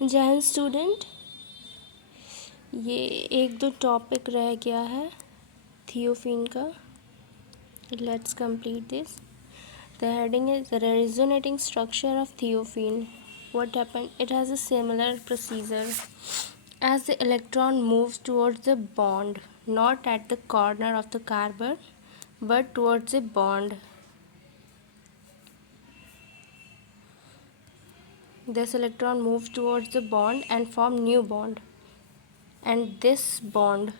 जय हिंद स्टूडेंट, ये एक दो टॉपिक रह गया है थियोफीन का. Let's complete this. The heading is the resonating structure of Thiophene. What happened? It has a similar procedure. As the electron moves towards the bond, not at the corner of the carbon, but towards the bond. This electron moves towards the bond and form new bond. And this bond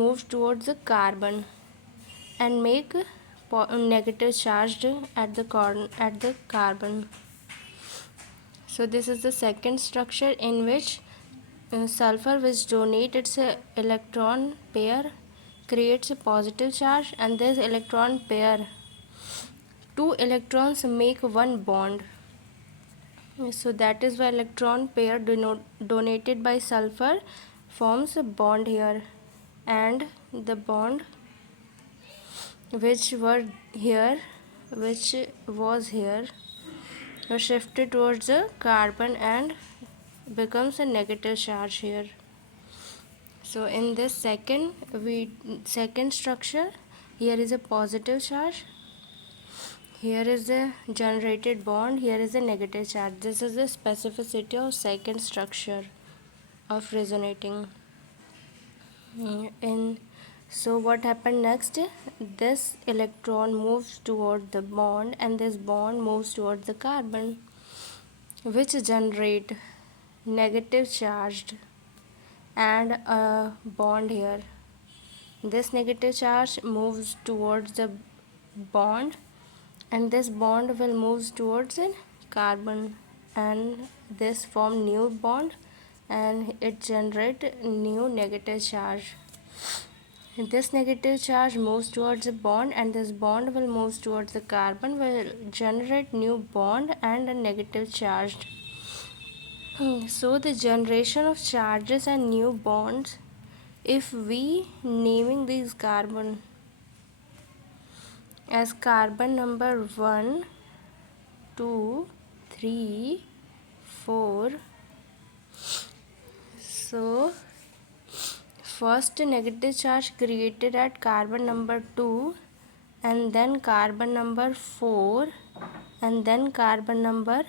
moves towards the carbon and make negative charged at the carbon. So this is the second structure in which sulfur, which donate its electron pair, creates a positive charge, and this electron pair, two electrons make one bond. So that is why electron pair donated by sulfur forms a bond here, and the bond which was here was shifted towards the carbon and becomes a negative charge here. So in this second structure, here is a positive charge, here is a generated bond, here is a negative charge. This is the specificity of second structure of resonating. So what happened next? This electron moves toward the bond and this bond moves towards the carbon, which generate negative charged and a bond here. This negative charge moves towards the bond and this bond will move towards a carbon, and this form new bond and it generate new negative charge. This negative charge moves towards the bond and this bond will move towards the carbon, will generate new bond and a negative charge. So the generation of charges and new bonds, if we naming these carbon as carbon number 1, 2, 3, 4, so first negative charge created at carbon number 2 and then carbon number 4 and then carbon number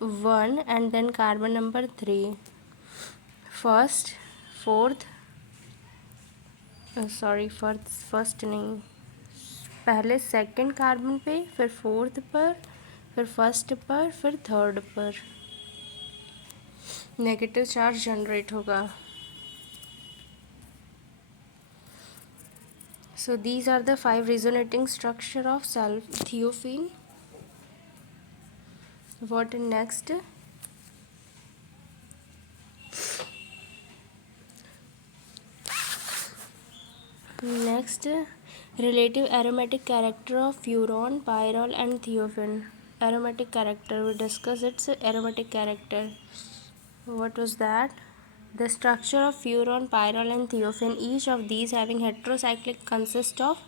1 and then carbon number 3. First नहीं, पहले second carbon पे, फिर fourth पर, फिर first पर, फिर third पर negative charge generate होगा. So these are the 5 resonating structure of Thiophene. What next? Next, relative aromatic character of furon, pyrrole and thiophene. Aromatic character, we discuss its aromatic character. What was that? The structure of furon, pyrrole and thiophene, each of these having heterocyclic, consist of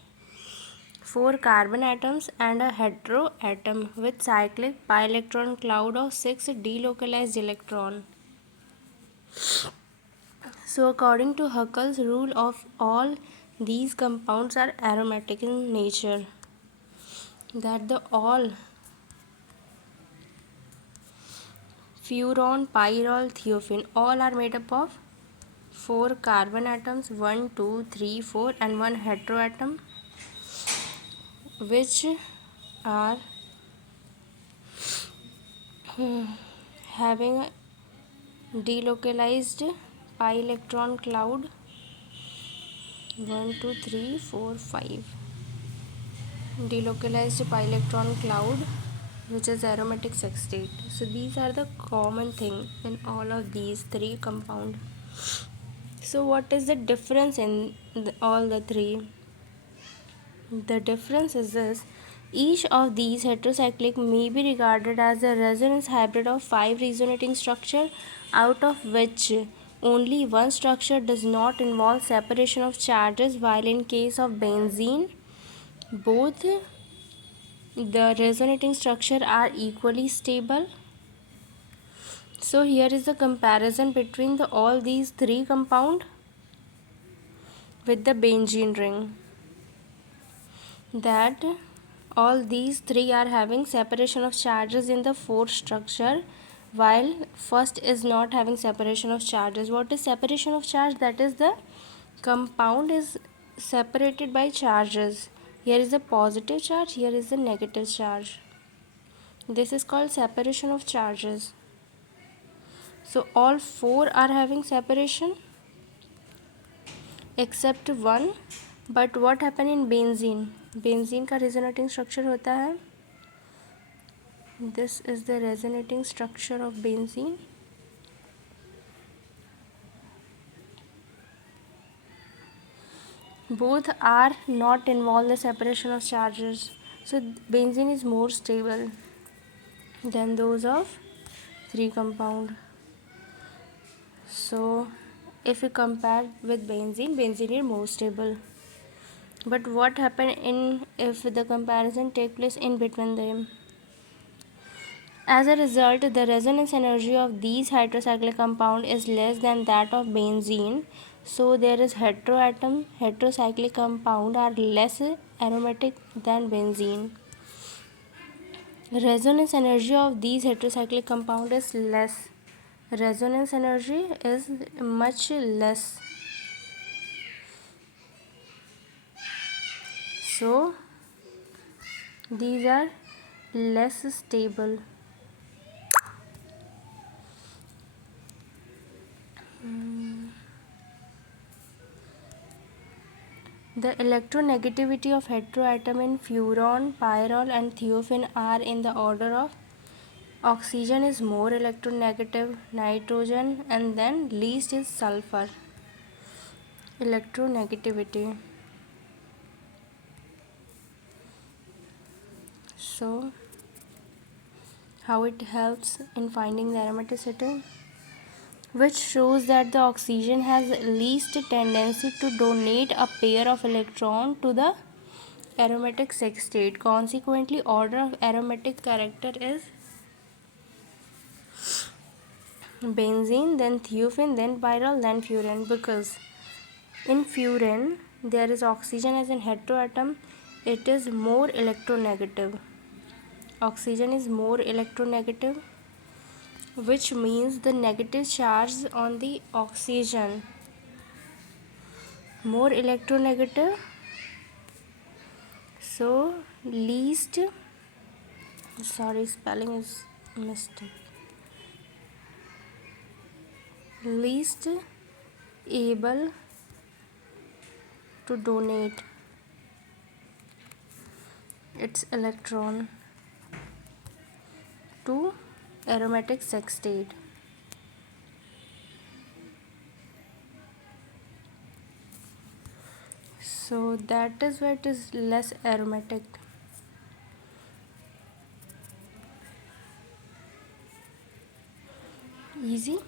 4 carbon atoms and a hetero atom with cyclic pi electron cloud of 6 delocalized electron. So according to Huckel's rule, of all these compounds are aromatic in nature, that the all furon, pyrrole, thiophene all are made up of 4 carbon atoms, 1, 2, 3, 4 and 1 heteroatom, which are having a delocalized pi electron cloud 1, 2, 3, 4, 5 delocalized pi electron cloud, which is aromatic sextate. So these are the common thing in all of these 3 compound. So what is the difference in all the 3? The difference is this: each of these heterocyclic may be regarded as a resonance hybrid of 5 resonating structure, out of which only one structure does not involve separation of charges, while in case of benzene, both the resonating structure are equally stable. So here is the comparison between all these three compounds with the benzene ring, that all these three are having separation of charges in the fourth structure, while first is not having separation of charges. What is separation of charge? That is, the compound is separated by charges. Here is the positive charge, here is the negative charge. This is called separation of charges. So all four are having separation except one. But what happen in benzene? Benzene का resonating structure होता है, this is the resonating structure of benzene. Both are not involved in the separation of charges, so benzene is more stable than those of three compound. So if we compare with benzene, benzene is more stable. But what happen in if the comparison take place in between them? As a result, the resonance energy of these heterocyclic compound is less than that of benzene. So there is heteroatom. Heterocyclic compound are less aromatic than benzene. Resonance energy of these heterocyclic compound is less. Resonance energy is much less. So these are less stable. The electronegativity of heteroatom in furan, pyrrole and thiophene are in the order of: oxygen is more electronegative, nitrogen, and then least is sulfur. Electronegativity. So how it helps in finding the aromaticity, which shows that the oxygen has least tendency to donate a pair of electron to the aromatic sex state. Consequently, order of aromatic character is benzene, then thiophene, then pyrrole, then furan. Because in furan there is oxygen as an heteroatom, it is more electronegative. Oxygen is more electronegative, which means the negative charge on the oxygen more electronegative. So least, sorry, spelling is mistake, least able to donate its electron to aromatic sex state. So that is why it is less aromatic. Easy.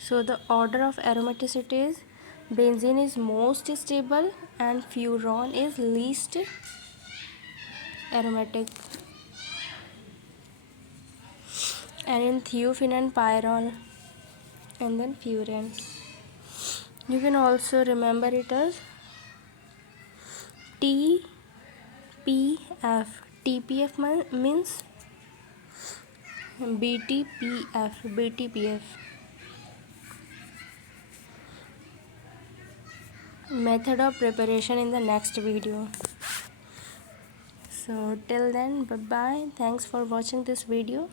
So the order of aromaticity is: benzene is most stable and furan is least aromatic. And in thiophene and pyrrole, and then furan. You can also remember it as TPF. TPF means BTPF. Method of preparation in the next video. So till then, bye bye. Thanks for watching this video.